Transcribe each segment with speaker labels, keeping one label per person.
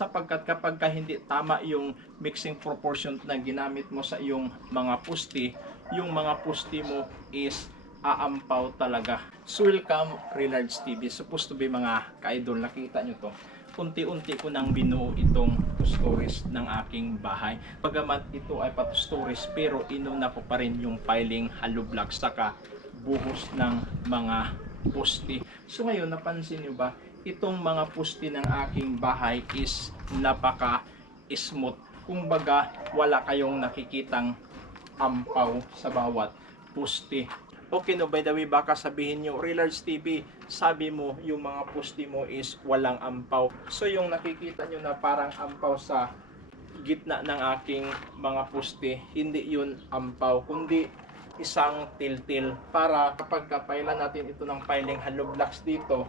Speaker 1: sapagkat kapag ka hindi tama yung mixing proportion na ginamit mo sa iyong mga pusti, yung mga pusti mo is aampaw talaga. So welcome Relards TV. Supposed to be mga ka-idol, nakita nyo to. Unti-unti ko nang binuo itong storage ng aking bahay. Pagamat ito ay pato storage pero inuna ko pa rin yung piling hollow block saka buhos ng mga poste. So ngayon napansin nyo ba itong mga poste ng aking bahay is napaka smooth. Kumbaga wala kayong nakikitang ampaw sa bawat poste. Okay no, by the way, baka sabihin nyo, Relarge TV, sabi mo yung mga poste mo is walang ampaw. So yung nakikita nyo na parang ampaw sa gitna ng aking mga poste, hindi yun ampaw, kundi isang tiltil para kapag kapailan natin ito ng piling hollow blocks dito,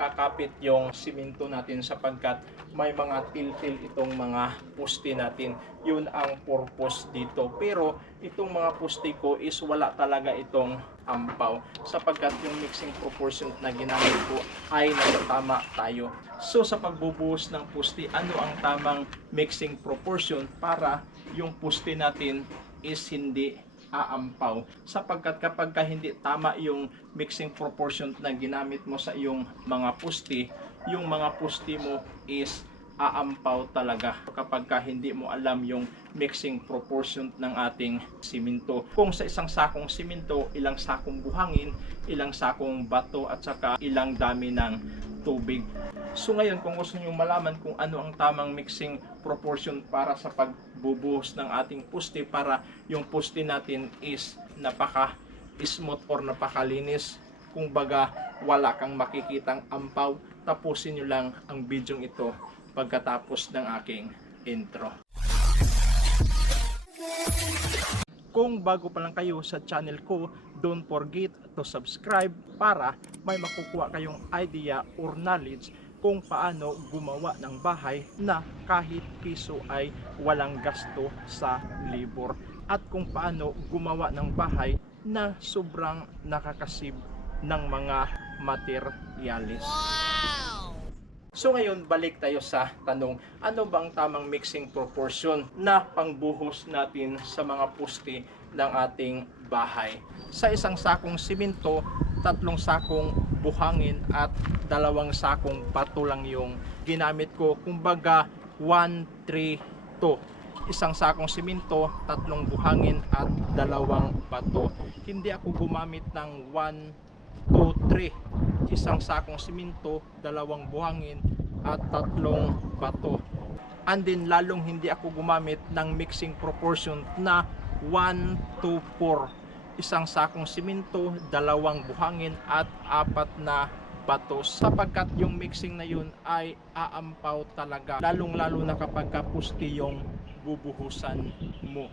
Speaker 1: kakapit yung siminto natin sapagkat may mga tiltil itong mga poste natin. Yun ang purpose dito. Pero itong mga poste ko is wala talaga itong ampaw sapagkat yung mixing proportion na ginamit ko ay natatama tayo. So sa pagbubuhos ng poste, ano ang tamang mixing proportion para yung poste natin is hindi aampaw sapagkat kapag ka hindi tama yung mixing proportion na ginamit mo sa iyong mga pusti yung mga pusti mo is aampaw talaga. Kapag ka hindi mo alam yung mixing proportion ng ating siminto. Kung sa isang sakong siminto ilang sakong buhangin ilang sakong bato at saka ilang dami ng tubig So ngayon kung gusto niyo malaman kung ano ang tamang mixing proportion para sa pagbubuhos ng ating puste para yung puste natin is napaka smooth or napakalinis kung baga wala kang makikitang ampaw tapusin nyo lang ang video ito pagkatapos ng aking intro. Kung bago pa lang kayo sa channel ko, don't forget to subscribe para may makukuha kayong idea or knowledge kung paano gumawa ng bahay na kahit piso ay walang gasto sa labor at kung paano gumawa ng bahay na sobrang nakakasib ng mga materyales. So ngayon balik tayo sa tanong, ano bang tamang mixing proportion na pangbuhos natin sa mga puste ng ating bahay? Sa isang sakong simento, tatlong sakong buhangin at dalawang sakong bato lang yung ginamit ko. Kumbaga 1, 3, 2. Isang sakong simento, tatlong buhangin at dalawang bato. Hindi ako gumamit ng 1, 2, 3 isang sakong simento, dalawang buhangin at tatlong bato. And then lalong hindi ako gumamit ng mixing proportion na 1 to 4. Isang sakong simento, dalawang buhangin at apat na bato sapagkat yung mixing na yun ay aampaw talaga lalong lalo na kapag kapusti yung bubuhusan mo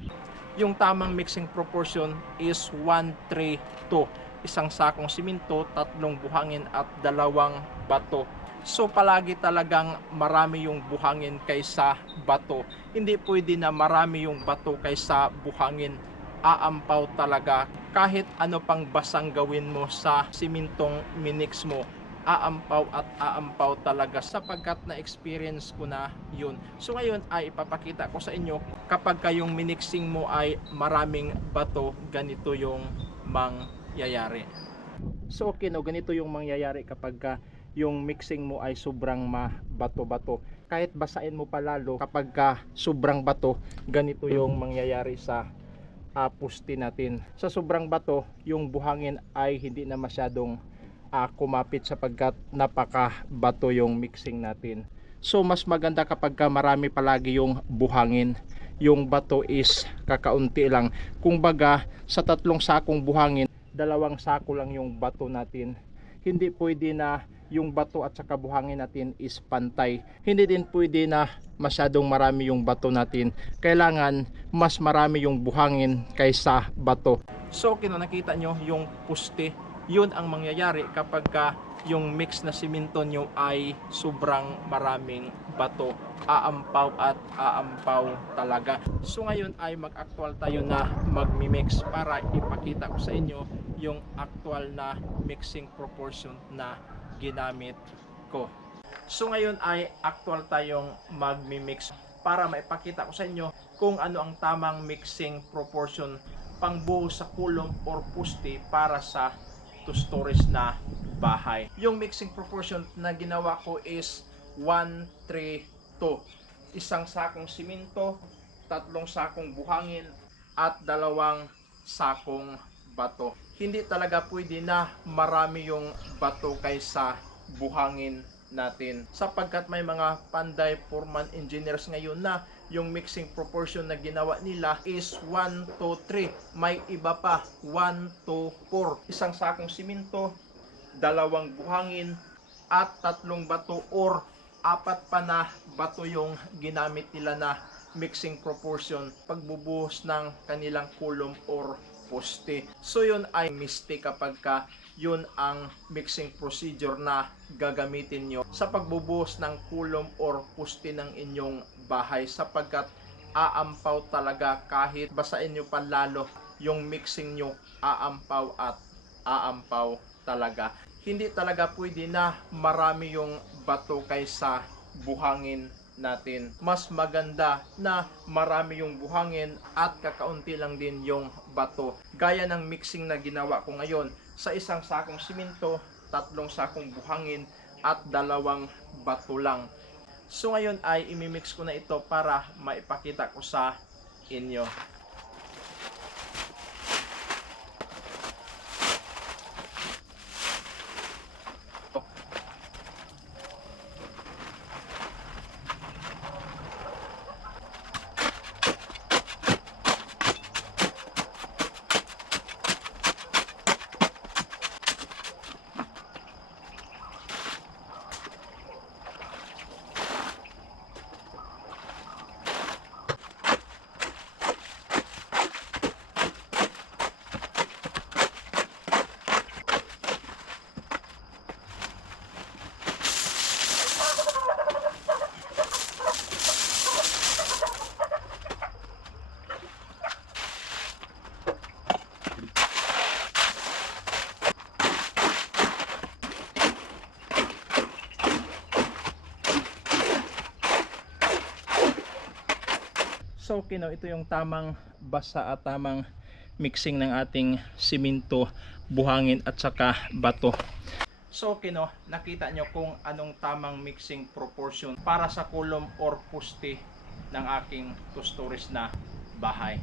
Speaker 1: yung tamang mixing proportion is 1 3 2 isang sakong simento, tatlong buhangin at dalawang bato. So palagi talagang marami yung buhangin kaysa bato. Hindi pwede na marami yung bato kaysa buhangin. Aampaw talaga. Kahit ano pang basang gawin mo sa simintong minix mo, aampaw at aampaw talaga sapagkat na-experience ko na yun. So ngayon ay ipapakita ko sa inyo kapag kayong minixing mo ay maraming bato, ganito yung mangyayari. So okay no, ganito yung mangyayari kapag ka yung mixing mo ay sobrang mabato-bato. Kahit basain mo pa lalo kapag ka sobrang bato, ganito yung mangyayari sa uh, pusti natin. Sa sobrang bato, yung buhangin ay hindi na masyadong uh, kumapit sapagkat napaka bato yung mixing natin. So mas maganda kapag ka marami palagi yung buhangin. Yung bato is kakaunti lang. Kung baga sa tatlong sakong buhangin, dalawang sako lang yung bato natin. Hindi pwede na yung bato at saka buhangin natin is pantay. Hindi din pwede na masyadong marami yung bato natin. Kailangan mas marami yung buhangin kaysa bato. So kino nakita nyo yung puste, yun ang mangyayari kapag ka yung mix na simento nyo ay sobrang maraming bato aampaw at aampaw talaga so ngayon ay mag-actual tayo na magmi-mix para ipakita ko sa inyo yung actual na mixing proportion na ginamit ko So ngayon ay actual tayong magmi-mix para maipakita ko sa inyo kung ano ang tamang mixing proportion pangbuo sa kulong or puste para sa two stories na bahay. Yung mixing proportion na ginawa ko is 1, 3, 2. Isang sakong simento, tatlong sakong buhangin, at dalawang sakong bato. Hindi talaga pwede na marami yung bato kaysa buhangin natin. Sapagkat may mga panday foreman engineers ngayon na yung mixing proportion na ginawa nila is 1 to 3 may iba pa 1 to 4 isang sakong simento dalawang buhangin at tatlong bato or apat pa na bato yung ginamit nila na mixing proportion. Pagbubuhos ng kanilang kulom or poste. So yun ay mistake kapag ka yun ang mixing procedure na gagamitin nyo sa pagbubuhos ng kulom or poste ng inyong bahay sapagkat aampaw talaga kahit basain nyo pa lalo yung mixing nyo aampaw at aampaw talaga. Hindi talaga pwede na marami yung bato kaysa buhangin natin. Mas maganda na marami yung buhangin at kakaunti lang din yung bato. Gaya ng mixing na ginawa ko ngayon sa isang sakong simento, tatlong sakong buhangin at dalawang bato lang. So ngayon ay imimix ko na ito para maipakita ko sa inyo. So kino ito yung tamang basa at tamang mixing ng ating simento, buhangin at saka bato. So kino, nakita nyo kung anong tamang mixing proportion para sa kulom or puste ng aking two stories na bahay.